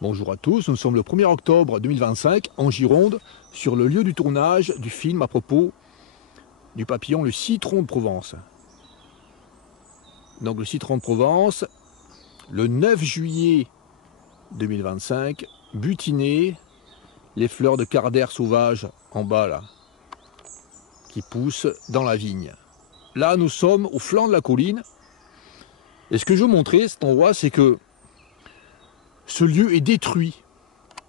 Bonjour à tous, nous sommes le 1er octobre 2025 en Gironde, sur le lieu du tournage du film à propos du papillon le citron de Provence. Donc le citron de Provence, le 9 juillet 2025, butiné, les fleurs de cardère sauvage en bas là, qui poussent dans la vigne. Là nous sommes au flanc de la colline, et ce que je veux montrer cet endroit, c'est que ce lieu est détruit.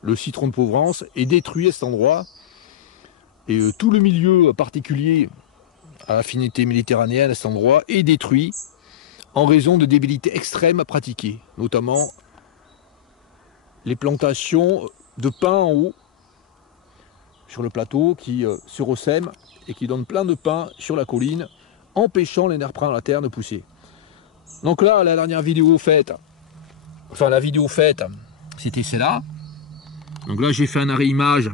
Le citron de Provence est détruit à cet endroit, et tout le milieu particulier à affinité méditerranéenne à cet endroit est détruit en raison de débilités extrêmes pratiquées, notamment les plantations de pins en haut sur le plateau qui se ressèment et qui donnent plein de pins sur la colline, empêchant les nerfs à la terre de pousser. Donc là, la dernière vidéo faite, c'était celle-là. Donc là, j'ai fait un arrêt image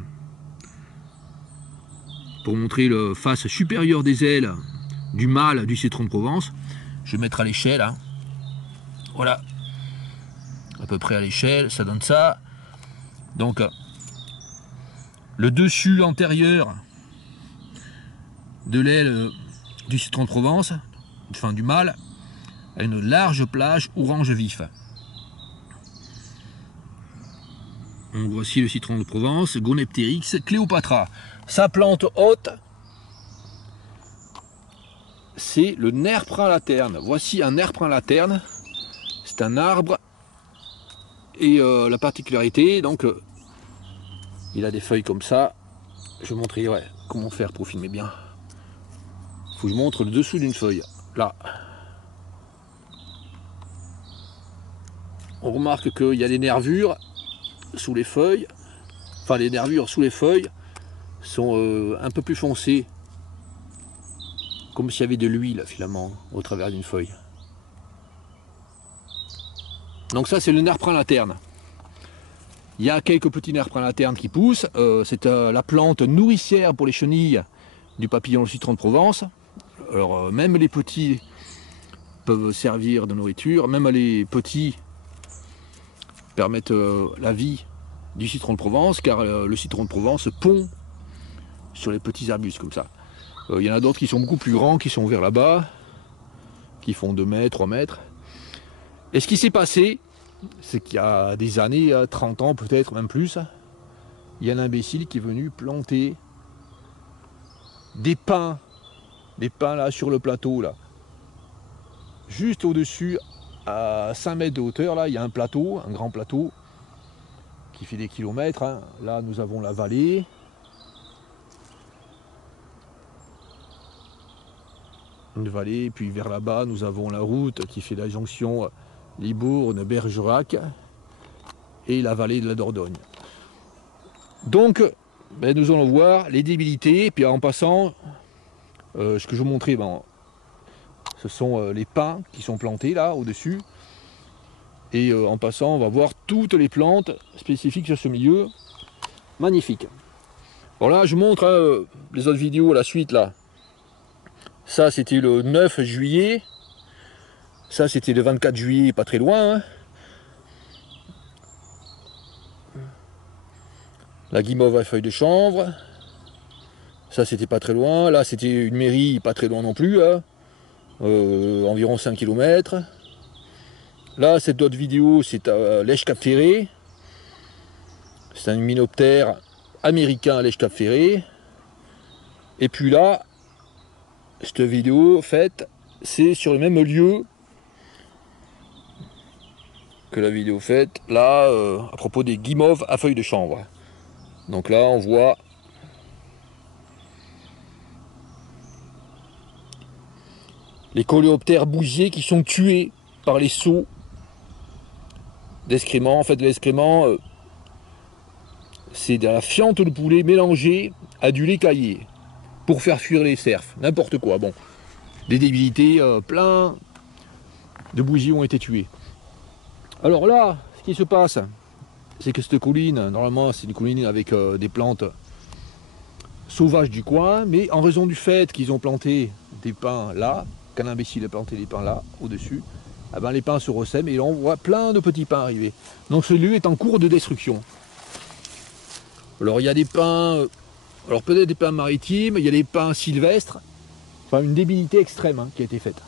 pour montrer le face supérieure des ailes du mâle du citron de Provence. Je vais mettre à l'échelle, hein. Voilà, à peu près à l'échelle, ça donne ça. Donc, le dessus antérieur de l'aile du citron de Provence, enfin du mâle, a une large plage orange vif. Donc voici le citron de Provence, Gonepteryx cléopatra. Sa plante haute, c'est le nerprin laterne. Voici un nerprin laterne. C'est un arbre. Et la particularité, donc, il a des feuilles comme ça. Je vais montrer comment faire pour filmer bien. Il faut que je montre le dessous d'une feuille. Là. On remarque qu'il y a des nervures sous les feuilles. Enfin, les nervures sous les feuilles sont un peu plus foncées. Comme s'il y avait de l'huile, finalement, au travers d'une feuille. Donc ça, c'est le nerprin laterne. Il y a quelques petits nerprins laternes qui poussent. C'est la plante nourricière pour les chenilles du papillon le citron de Provence. Alors, même les petits peuvent servir de nourriture. Même les petits permettent la vie du citron de Provence, car le citron de Provence pond sur les petits arbustes comme ça. Il y en a d'autres qui sont beaucoup plus grands, qui sont vers là-bas, qui font 2 mètres, 3 mètres. Et ce qui s'est passé, c'est qu'il y a des années, 30 ans peut-être, même plus, il y a un imbécile qui est venu planter des pins là sur le plateau, là. Juste au-dessus, à 5 mètres de hauteur, là, il y a un plateau, un grand plateau, qui fait des kilomètres, hein. Là, nous avons la vallée. Une vallée, puis vers là-bas, nous avons la route qui fait la jonction Libourne-Bergerac et la vallée de la Dordogne. Donc, nous allons voir les débilités, puis en passant, ce que je vous montrais, ce sont les pins qui sont plantés là, au-dessus. Et en passant, on va voir toutes les plantes spécifiques sur ce milieu. Magnifique. Bon là, je montre les autres vidéos à la suite là. Ça, c'était le 9 juillet. Ça, c'était le 24 juillet, pas très loin. Hein. La guimauve à feuilles de chanvre. Ça, c'était pas très loin. Là, c'était une mairie, pas très loin non plus. Hein. Environ 5 km. Là, cette autre vidéo, c'est à Lèche-Cap-Ferré. C'est un hyménoptère américain à Lèche-Cap-Ferré. Et puis là, cette vidéo faite, c'est sur le même lieu que la vidéo faite là à propos des guimauves à feuilles de chanvre. Donc là, on voit les coléoptères bousiers qui sont tués par les sauts d'excréments. En fait, l'excrément, c'est de la fiente de poulet mélangée à du lait caillé pour faire fuir les cerfs, n'importe quoi. Bon, des débilités, plein de bousiers ont été tués. Alors là, ce qui se passe, c'est que cette colline, normalement c'est une colline avec des plantes sauvages du coin, mais en raison du fait qu'ils ont planté des pins là, qu'un imbécile a planté des pins là, au-dessus, ah ben, les pins se ressèment et là on voit plein de petits pins arriver. Donc ce lieu est en cours de destruction. Alors il y a des pins, alors peut-être des pins maritimes, il y a des pins sylvestres, enfin une débilité extrême qui a été faite.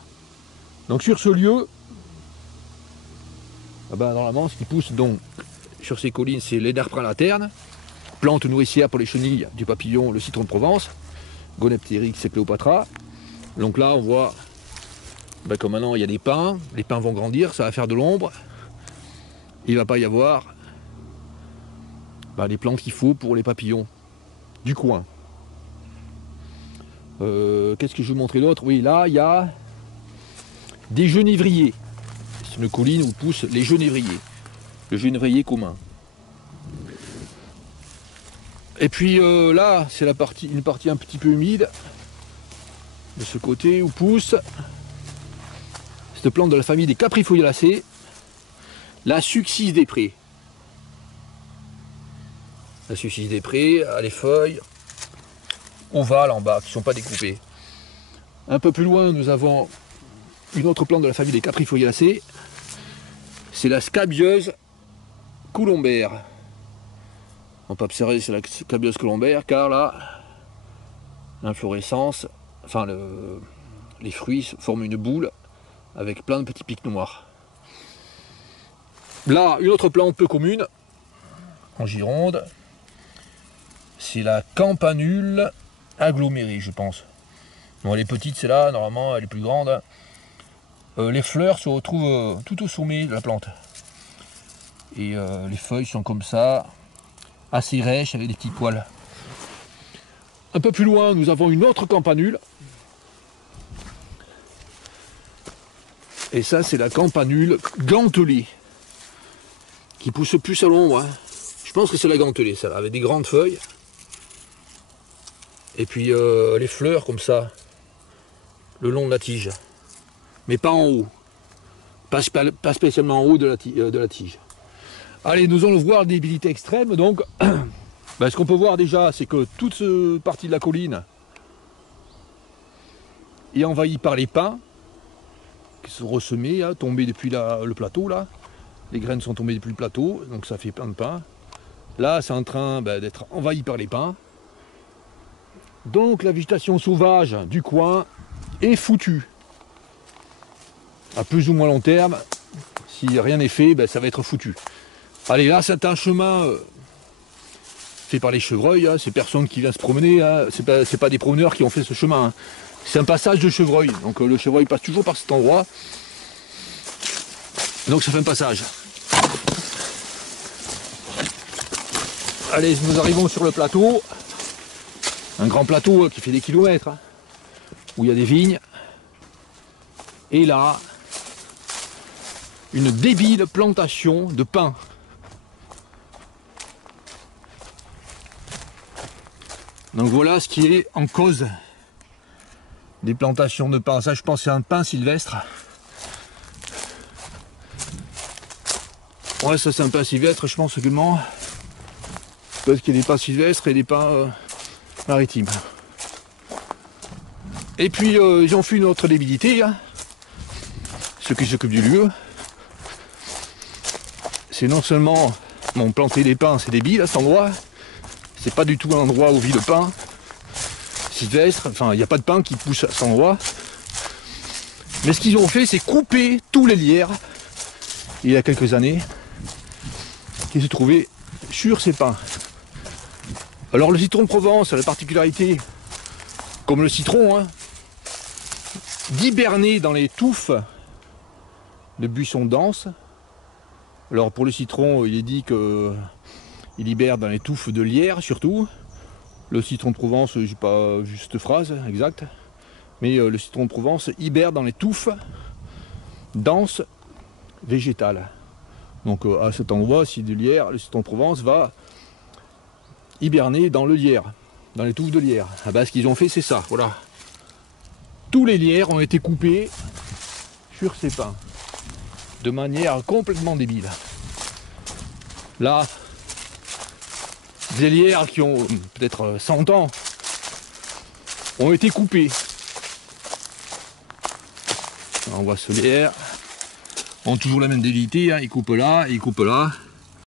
Donc sur ce lieu, ah ben, normalement ce qui pousse donc sur ces collines c'est l'énerprin laterne, plante nourricière pour les chenilles du papillon, le citron de Provence, Goneptérix et Cléopatra. Donc là on voit ben, comme maintenant il y a des pins, les pins vont grandir, ça va faire de l'ombre. Il ne va pas y avoir ben, les plantes qu'il faut pour les papillons du coin. Qu'est-ce que je vais vous montrer d'autre? Oui, là il y a des genévriers. C'est une colline où poussent les genévriers. Le genévrier commun. Et puis là, c'est une partie un petit peu humide de ce côté où pousse cette plante de la famille des caprifoliacées, la Succis des prés. La Succis des prés a les feuilles ovales en bas qui ne sont pas découpées. Un peu plus loin, nous avons une autre plante de la famille des caprifoliacées, c'est la scabieuse colombaire. On peut observer c'est la scabieuse colombaire car là, l'inflorescence, enfin les fruits forment une boule avec plein de petits pics noirs. Là, une autre plante peu commune en Gironde, c'est la campanule agglomérée, je pense. Bon, elle est petite, c'est là, normalement, elle est plus grande. Les fleurs se retrouvent tout au sommet de la plante. Et les feuilles sont comme ça, assez rêches, avec des petits poils. Un peu plus loin, nous avons une autre campanule. Et ça, c'est la campanule gantelée, qui pousse plus à l'ombre. Je pense que c'est la gantelée, ça, avec des grandes feuilles. Et puis les fleurs comme ça, le long de la tige. Mais pas en haut. Pas spécialement en haut de la tige. Allez, nous allons voir la débilité extrême. Donc, ben, ce qu'on peut voir déjà, c'est que toute cette partie de la colline est envahie par les pins qui sont ressemés, hein, tombés depuis le plateau là. Les graines sont tombées depuis le plateau, donc ça fait plein de pins. Là, c'est en train d'être envahi par les pins. Donc la végétation sauvage du coin est foutue. À plus ou moins long terme, si rien n'est fait, ben, ça va être foutu. Allez, là c'est un chemin fait par les chevreuils, hein, c'est personne qui vient se promener, hein, c'est pas des promeneurs qui ont fait ce chemin. Hein. C'est un passage de chevreuil, donc le chevreuil passe toujours par cet endroit. Donc ça fait un passage. Allez, nous arrivons sur le plateau. Un grand plateau qui fait des kilomètres, hein, où il y a des vignes. Et là, une débile plantation de pins. Donc voilà ce qui est en cause des plantations de pins. Ça, je pense, c'est un pin sylvestre. Ouais, ça c'est un pin sylvestre, je pense également. Parce qu'il y a des pins sylvestres et des pins maritimes. Et puis ils ont fait une autre débilité, hein. Ceux qui s'occupent du lieu. C'est non seulement bon, planter des pins, c'est débile à cet endroit. C'est pas du tout un endroit où vit le pin sylvestre. Enfin, il n'y a pas de pin qui pousse à cet endroit. Mais ce qu'ils ont fait, c'est couper tous les lierres, il y a quelques années, qui se trouvaient sur ces pins. Alors le citron de Provence a la particularité, comme le citron, hein, d'hiberner dans les touffes de buissons denses. Alors pour le citron, il est dit qu'il hiberne dans les touffes de lierre surtout. Le citron de Provence, j'ai pas juste phrase exacte, mais le citron de Provence hiberne dans les touffes denses végétales. Donc à cet endroit, si de lierre, le citron de Provence va hiberner dans le lierre, dans les touffes de lierre. Ah ben, ce qu'ils ont fait, c'est ça, voilà. Tous les lierres ont été coupés sur ces pins, de manière complètement débile. Là, des lierres qui ont peut-être 100 ans ont été coupées. On voit ce lierre. ont toujours la même débilité, hein. Ils coupent là, ils coupent là.